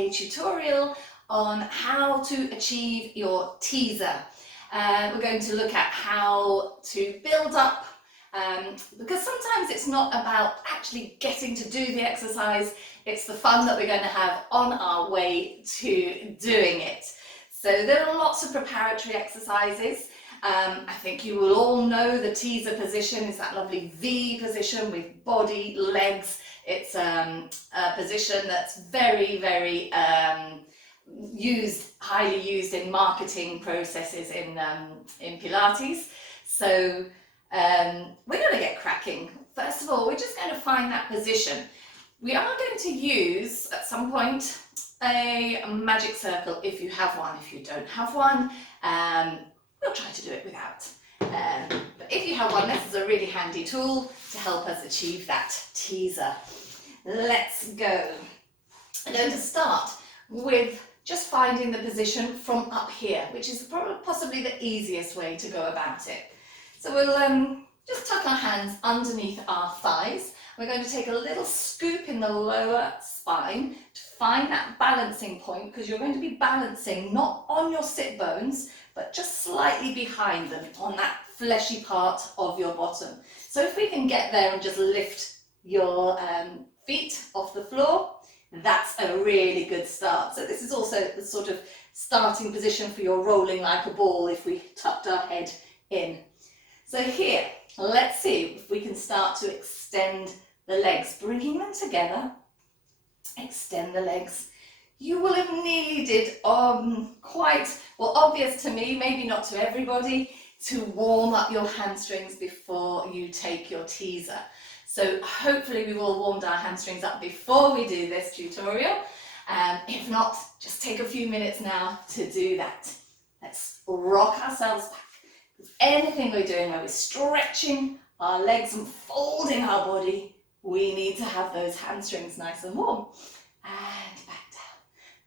a tutorial on how to achieve your teaser. We're going to look at how to build up, because sometimes it's not about actually getting to do the exercise, it's the fun that we're going to have on our way to doing it. So there are lots of preparatory exercises. I think you will all know the teaser position is that lovely V position with body, legs. It's a position that's very, very highly used in marketing processes in Pilates. So we're going to get cracking. First of all, we're just going to find that position. We are going to use at some point a magic circle if you have one. If you don't have one, we'll try to do it without. But if you have one, this is a really handy tool to help us achieve that teaser. Let's go. I'm going to start with just finding the position from up here, which is possibly the easiest way to go about it. So we'll just tuck our hands underneath our thighs. We're going to take a little scoop in the lower spine to find that balancing point, because you're going to be balancing not on your sit bones, but just slightly behind them on that fleshy part of your bottom. So if we can get there and just lift your feet off the floor, that's a really good start. So this is also the sort of starting position for your rolling like a ball if we tucked our head in. So here, let's see if we can start to extend the legs, bringing them together. Extend the legs. You will have needed quite, well, obvious to me, maybe not to everybody, to warm up your hamstrings before you take your teaser. So hopefully we've all warmed our hamstrings up before we do this tutorial. If not, just take a few minutes now to do that. Let's rock ourselves back. Anything we're doing where we're stretching our legs and folding our body, we need to have those hamstrings nice and warm. And back down.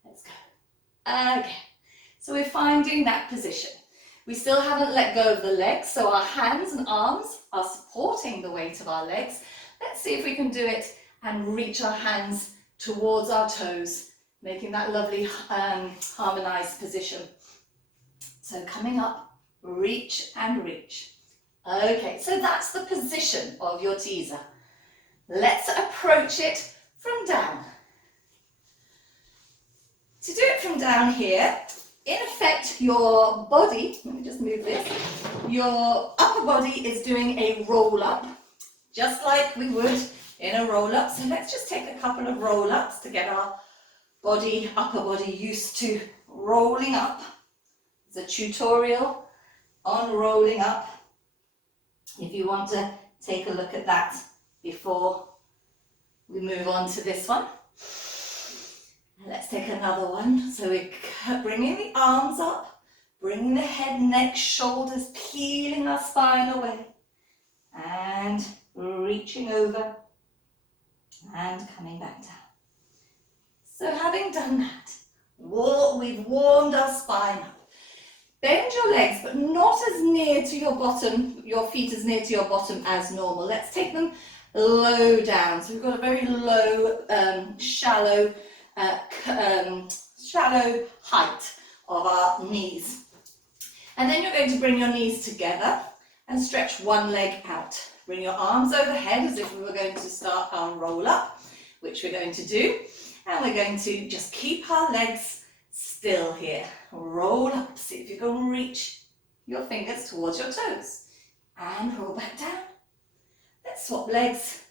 Let's go. Okay. So we're finding that position. We still haven't let go of the legs, so our hands and arms are supporting the weight of our legs. Let's see if we can do it and reach our hands towards our toes, making that lovely harmonized position. So coming up, reach and reach. Okay, so that's the position of your teaser. Let's approach it from down. To do it from down here, in effect, your body, let me just move this, your upper body is doing a roll up, just like we would in a roll up. So let's just take a couple of roll ups to get our body, upper body used to rolling up. It's a tutorial on rolling up. If you want to take a look at that before we move on to this one. Let's take another one. So we're bringing the arms up, bringing the head, neck, shoulders, peeling our spine away, and reaching over and coming back down. So having done that, we've warmed our spine up. Bend your legs, but not as near to your bottom, your feet as near to your bottom as normal. Let's take them low down. So we've got a very low, shallow height of our knees. And then you're going to bring your knees together and stretch one leg out. Bring your arms overhead as if we were going to start our roll up, which we're going to do. And we're going to just keep our legs still here. Roll up, see if you can reach your fingers towards your toes. And roll back down. Let's swap legs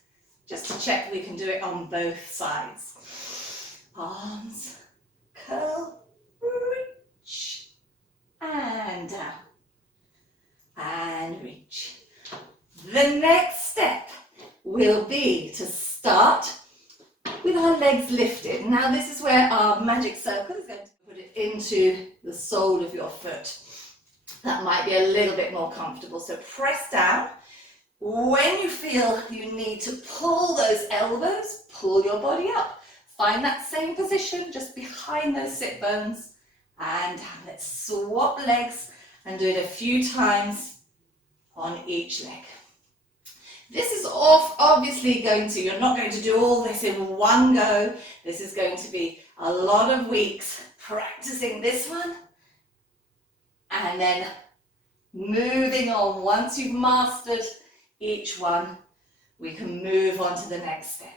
just to check we can do it on both sides. Arms, curl, reach, and down, and reach. The next step will be to start with our legs lifted. Now this is where our magic circle is going to put it into the sole of your foot. That might be a little bit more comfortable, so press down. When you feel you need to pull those elbows, pull your body up. Find that same position just behind those sit bones, and let's swap legs and do it a few times on each leg. This is obviously you're not going to do all this in one go. This is going to be A lot of weeks practicing this one and then moving on. Once you've mastered each one, we can move on to the next step.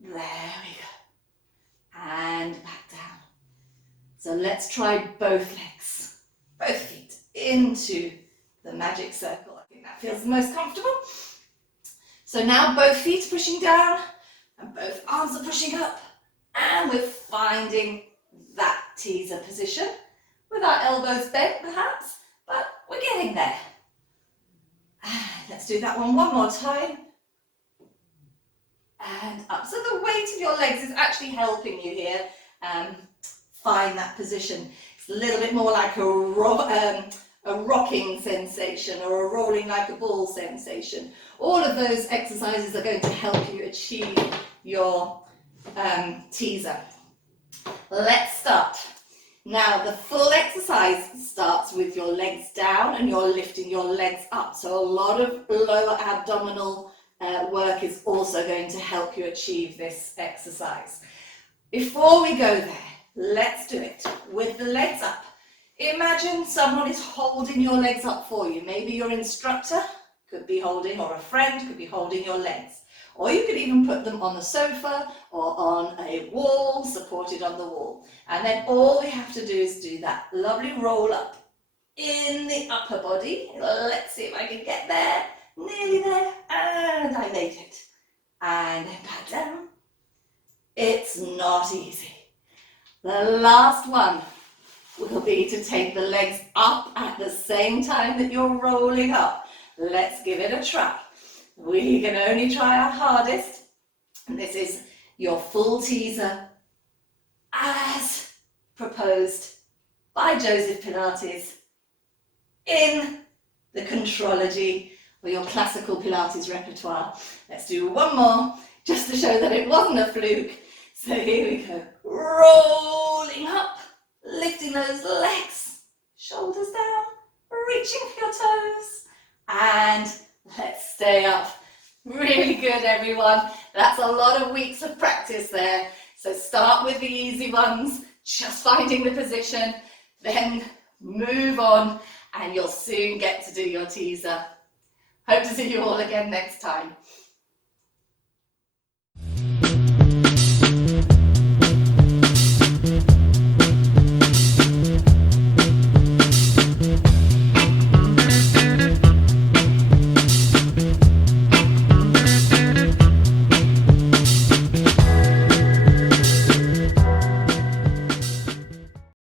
There we go. And back down. So let's try both legs, both feet into the magic circle. I think that feels the most comfortable. So now both feet are pushing down and both arms are pushing up. And we're finding that teaser position with our elbows bent perhaps, but we're getting there. Let's do that one more time. And up. So the weight of your legs is actually helping you here find that position. It's a little bit more like a rocking sensation or a rolling like a ball sensation. All of those exercises are going to help you achieve your teaser. Let's start. Now the full exercise starts with your legs down and you're lifting your legs up. So a lot of lower abdominal work is also going to help you achieve this exercise. Before we go there, let's do it with the legs up. Imagine someone is holding your legs up for you. Maybe your instructor could be holding, or a friend could be holding your legs. Or you could even put them on the sofa or on a wall, supported on the wall. And then all we have to do is do that lovely roll up in the upper body. Let's see if I can get there. Nearly there. And I made it. And then back down. It's not easy. The last one will be to take the legs up at the same time that you're rolling up. Let's give it a try. We can only try our hardest. And this is your full teaser as proposed by Joseph Pilates in the Contrology or your Classical Pilates repertoire. Let's do one more just to show that it wasn't a fluke. So here we go. Rolling up, lifting those legs, shoulders down, reaching for your toes, and let's stay up. Really good, everyone. That's a lot of weeks of practice there. So start with the easy ones, just finding the position, then move on, and you'll soon get to do your teaser. Hope to see you all again next time.